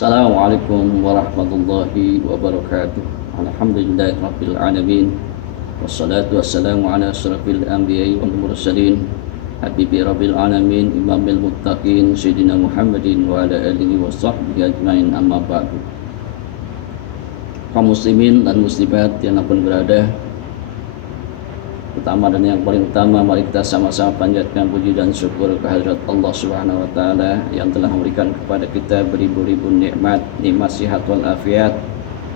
Assalamualaikum warahmatullahi wabarakatuh. Alhamdulillahirabbil alamin. Wassalatu wassalamu ala asyrafil anbiya'i wal mursalin. Habibi rabbil alamin, imamil muttaqin, sayyidina Muhammadin wa ala alihi wa sahbihi ajmain, amma ba'du. Kaum muslimin dan muslimat yang pun berada, pertama dan yang paling utama, mari kita sama-sama panjatkan puji dan syukur kehadirat Allah Subhanahu wa taala yang telah memberikan kepada kita beribu-ribu nikmat sihat wal afiat,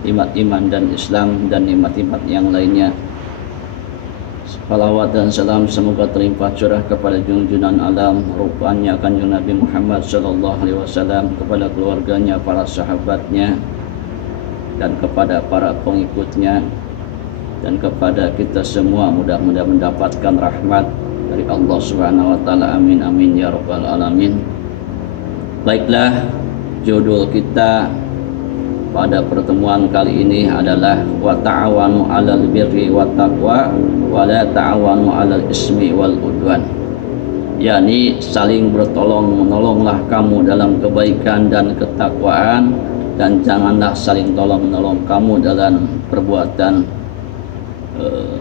nikmat iman dan Islam, dan nikmat-nikmat yang lainnya. Salawat dan salam semoga terlimpah curah kepada junjungan alam rupanya Kanjeng Nabi Muhammad sallallahu alaihi wasallam, kepada keluarganya, para sahabatnya, dan kepada para pengikutnya, dan kepada kita semua, mudah-mudahan mendapatkan rahmat dari Allah Subhanahu wa taala. Amin amin ya rabbal alamin. Baiklah, judul kita pada pertemuan kali ini adalah wa ta'awanu 'alal birri wat taqwa wa la ta'awanu 'alal ismi wal udwan. yakni saling bertolong-menolonglah kamu dalam kebaikan dan ketakwaan, dan janganlah saling tolong-menolong kamu dalam perbuatan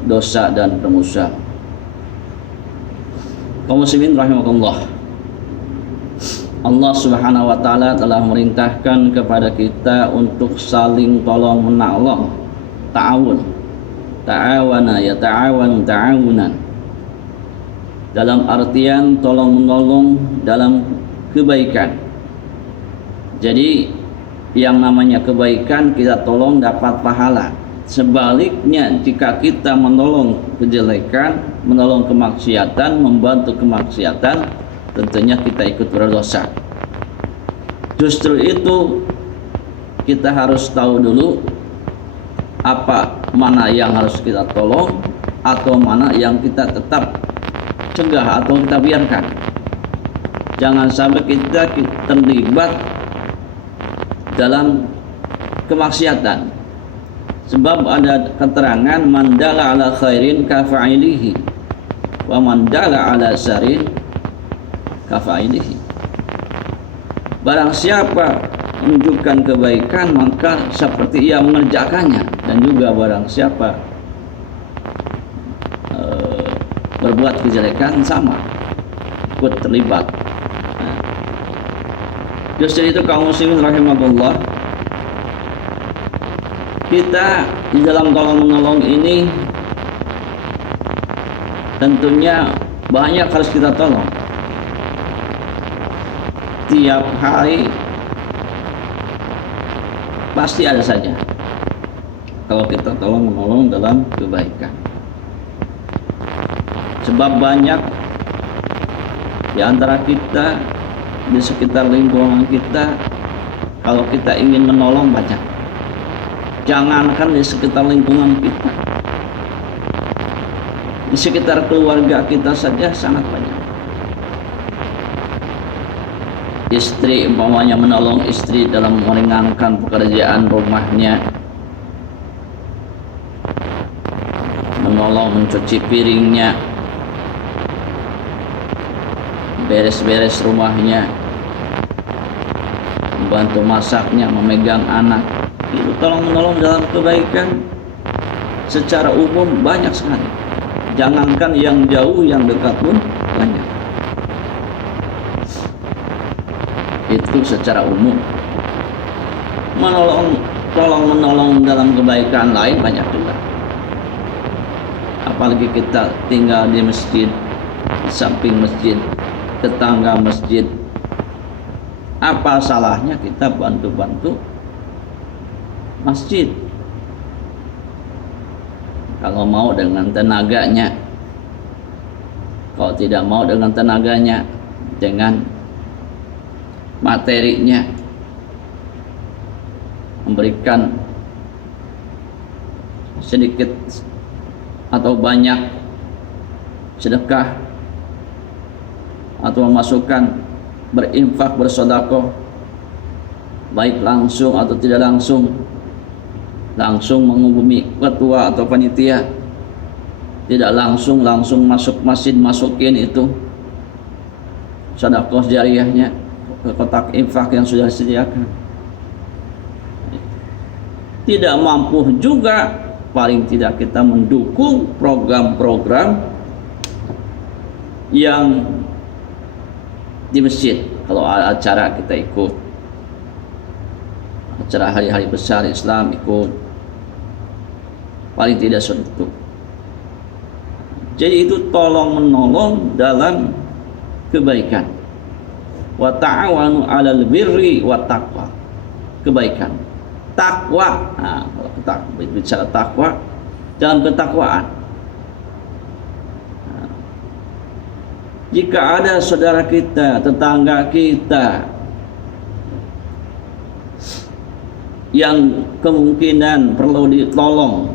dosa dan permusuhan. Kaum muslimin rahimakumullah, Allah Subhanahu wa taala telah merintahkan kepada kita untuk saling tolong menolong, ta'awun. Ta'awana ya ta'awan ta'awunan, dalam artian tolong menolong dalam kebaikan. Jadi yang namanya kebaikan kita tolong dapat pahala. Sebaliknya, jika kita menolong kejelekan, menolong kemaksiatan, membantu kemaksiatan, tentunya kita ikut berdosa. Justru itu kita harus tahu dulu apa mana yang harus kita tolong, atau mana yang kita tetap cegah atau kita biarkan. Jangan sampai kita terlibat dalam kemaksiatan. Sebab ada keterangan mandala ala khairin kafa'ilihi wa mandala ala sarin kafa'ilihi. Barang siapa menunjukkan kebaikan, maka seperti ia mengerjakannya, dan juga barang siapa berbuat kejelekan sama ikut terlibat. Justru itu kaum muslimin rahimahullah, kita di dalam tolong menolong ini tentunya banyak harus kita tolong. Tiap hari pasti ada saja kalau kita tolong menolong dalam kebaikan. Sebab banyak di antara kita, di sekitar lingkungan kita, kalau kita ingin menolong banyak. Jangankan di sekitar lingkungan kita, di sekitar keluarga kita saja sangat banyak. Istri umpamanya menolong istri dalam meringankan pekerjaan rumahnya, menolong mencuci piringnya, beres-beres rumahnya, membantu masaknya, memegang anak. Itu tolong menolong dalam kebaikan secara umum banyak sekali. Jangankan yang jauh, yang dekat pun banyak. Itu secara umum. Tolong menolong dalam kebaikan lain banyak juga. Apalagi kita tinggal di masjid, di samping masjid, tetangga masjid, apa salahnya kita bantu-bantu masjid? Kalau mau dengan tenaganya. Kalau tidak mau dengan tenaganya, dengan materinya, memberikan sedikit atau banyak sedekah, atau memasukkan berinfak, bersedekah, baik langsung atau tidak langsung, langsung menghubungi ketua atau panitia, tidak langsung masuk masjid, masukin itu sedekah jariyahnya ke kotak infak yang sudah disediakan. tidak mampu juga, paling tidak kita mendukung program-program yang di masjid. Kalau ada acara kita ikut, acara hari-hari besar Islam ikut, paling tidak seperti. Jadi itu tolong menolong dalam kebaikan. Wa ta'awanu 'alal birri wat taqwa. Kebaikan. Takwa. Nah, kalau kita bicara takwa, dalam ketakwaan. Nah, jika ada saudara kita, tetangga kita yang kemungkinan perlu ditolong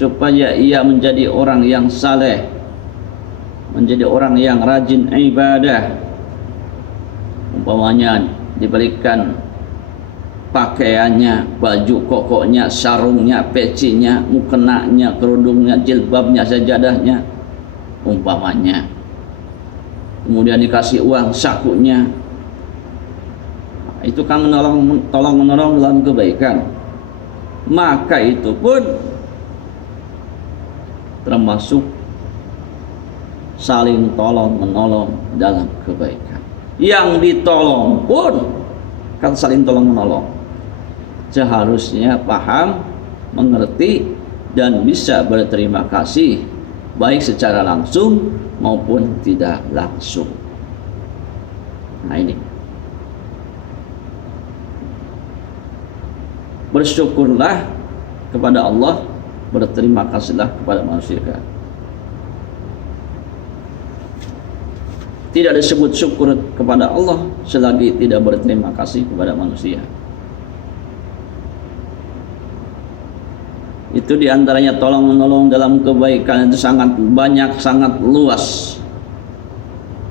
supaya ia menjadi orang yang saleh, menjadi orang yang rajin ibadah, umpamanya diberikan pakaiannya, baju kokoknya, sarungnya, pecinya, mukenanya, kerudungnya, jilbabnya, sajadahnya, umpamanya, kemudian dikasih uang sakunya, itu kan menolong dalam kebaikan. Maka itu pun termasuk saling tolong menolong dalam kebaikan. Yang ditolong pun kan saling tolong menolong, seharusnya paham, mengerti, dan bisa berterima kasih, baik secara langsung maupun tidak langsung. Nah ini, bersyukurlah kepada Allah, berterima kasihlah kepada manusia. Tidak disebut syukur kepada Allah selagi tidak berterima kasih kepada manusia. Itu diantaranya tolong menolong dalam kebaikan, itu sangat banyak, sangat luas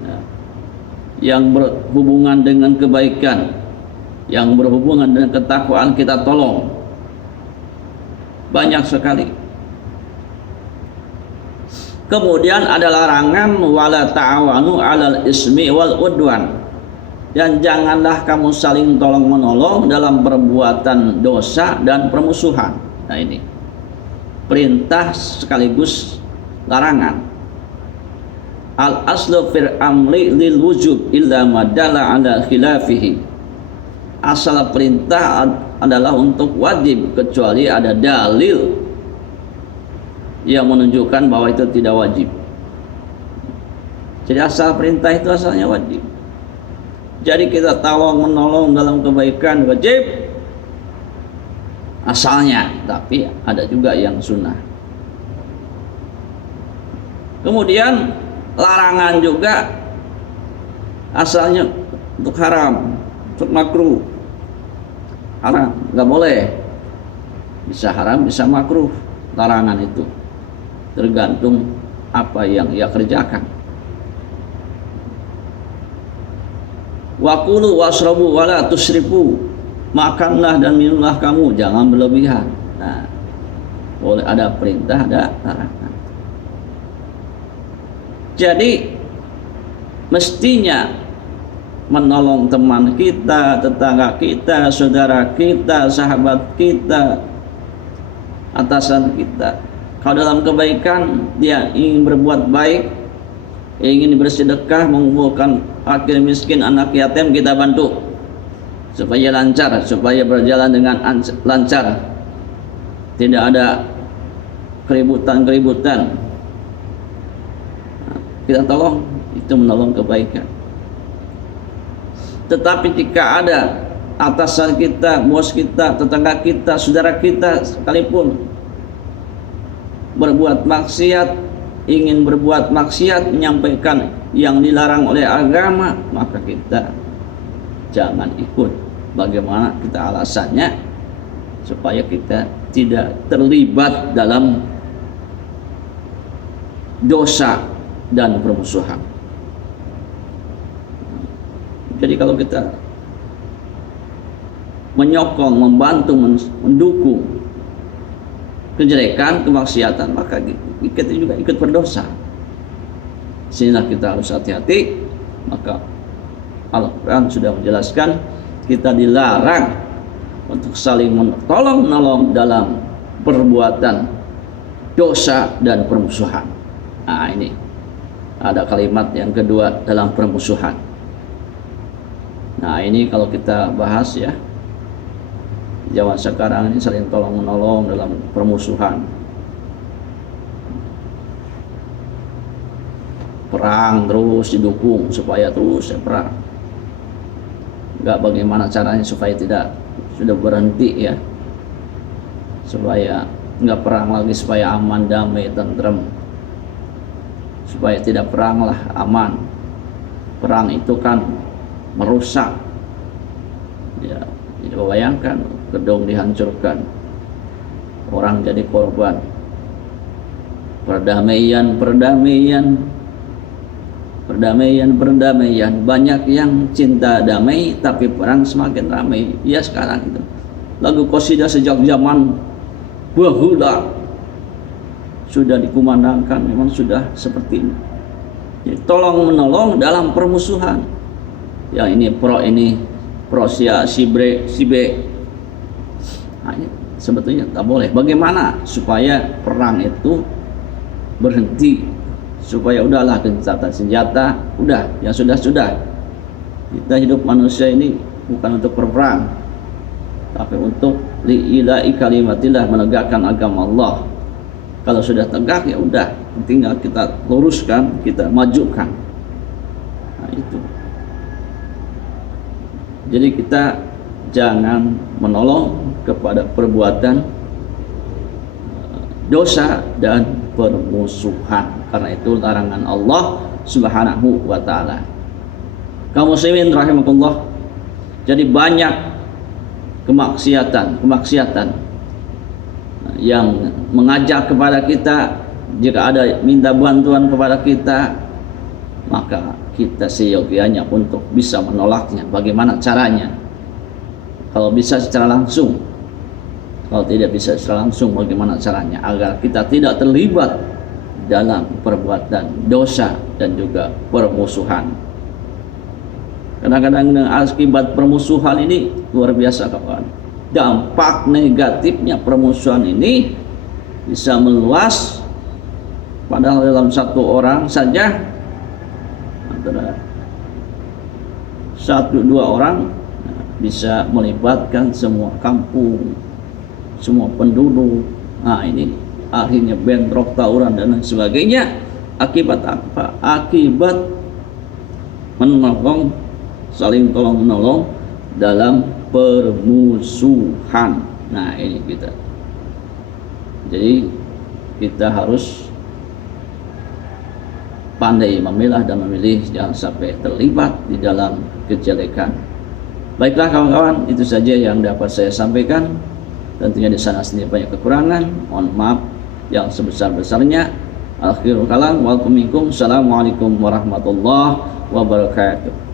ya. Yang berhubungan dengan kebaikan, yang berhubungan dengan ketakwaan, kita tolong banyak sekali. Kemudian ada larangan wala ta'awanu 'alal ismi wal udwan, dan janganlah kamu saling tolong menolong dalam perbuatan dosa dan permusuhan. Nah ini perintah sekaligus larangan. Al aslu fil amri lil wujub illa madalla ala khilafihi. Asal perintah adalah untuk wajib kecuali ada dalil yang menunjukkan bahwa itu tidak wajib. Jadi asal perintah itu asalnya wajib. Jadi kita tolong menolong dalam kebaikan wajib asalnya, tapi ada juga yang sunnah. Kemudian larangan juga asalnya untuk haram, untuk makruh. Haram, nggak boleh. Bisa haram, bisa makruh. Larangan itu tergantung apa yang ia kerjakan. Wa kulu washrabu wala tusrifu. Makanlah dan minumlah kamu, jangan berlebihan. Nah, boleh ada perintah, ada larangan. Jadi mestinya menolong teman kita, tetangga kita, saudara kita, sahabat kita, atasan kita. Kalau dalam kebaikan dia ingin berbuat baik, ingin bersedekah, mengumpulkan fakir miskin, anak yatim, kita bantu supaya lancar, supaya berjalan dengan lancar, tidak ada keributan-keributan. Kita tolong, itu menolong kebaikan. Tetapi jika ada atasan kita, bos kita, tetangga kita, saudara kita sekalipun berbuat maksiat, ingin berbuat maksiat, menyampaikan yang dilarang oleh agama, maka kita jangan ikut. Bagaimana kita alasannya? Supaya kita tidak terlibat dalam dosa dan permusuhan. Jadi kalau kita menyokong, membantu, mendukung kejelekan, kemaksiatan, maka kita juga ikut berdosa. Sehingga kita harus hati-hati. Maka Al-Quran sudah menjelaskan kita dilarang untuk saling tolong menolong dalam perbuatan dosa dan permusuhan. Nah, ini ada kalimat yang kedua dalam permusuhan. Nah, ini kalau kita bahas ya, zaman sekarang ini saling tolong menolong dalam permusuhan. Perang terus didukung supaya terus perang. Enggak, bagaimana caranya supaya tidak sudah berhenti ya, supaya enggak perang lagi, supaya aman, damai, tentrem, supaya tidak perang lah, aman. Perang itu kan merusak ya, tidak bayangkan gedung dihancurkan, orang jadi korban. Perdamaian, banyak yang cinta damai tapi perang semakin ramai. Ya sekarang itu lagu qasidah sejak zaman bahula sudah dikumandangkan, memang sudah seperti ini. Jadi, tolong menolong dalam permusuhan. Yang ini pro si B. Nah, ini sebetulnya tak boleh. Bagaimana supaya perang itu berhenti? Supaya udahlah gencatan senjata, udah yang sudah. Kita hidup manusia ini bukan untuk berperang, tapi untuk li'ila'i kalimatillah, menegakkan agama Allah. Kalau sudah tegak ya udah, tinggal kita luruskan, kita majukan. Nah, itu. Jadi kita jangan menolong kepada perbuatan dosa dan permusuhan, karena itu larangan Allah Subhanahu wa ta'ala. Kaum muslimin rahimakumullah, jadi banyak kemaksiatan yang mengajak kepada kita, jika ada minta bantuan kepada kita, maka kita seyogianya untuk bisa menolaknya. Bagaimana caranya? Kalau bisa secara langsung, kalau tidak bisa secara langsung, bagaimana caranya agar kita tidak terlibat dalam perbuatan dosa dan juga permusuhan. Kadang-kadang akibat permusuhan ini luar biasa kawan. Dampak negatifnya permusuhan ini bisa meluas, padahal dalam satu orang saja, antara 1-2 orang bisa melibatkan semua kampung, semua penduduk. Nah, ini akhirnya bentrok, tawuran dan lain sebagainya. Akibat apa? Akibat menolong, saling tolong menolong dalam permusuhan. Nah, ini kita. Jadi kita harus pandai memilah dan memilih, jangan sampai terlibat di dalam kejelekan. Baiklah kawan-kawan, itu saja yang dapat saya sampaikan. Tentunya di sana sendiri banyak kekurangan, mohon maaf yang sebesar-besarnya. Akhirul kalam, Assalamualaikum warahmatullahi wabarakatuh.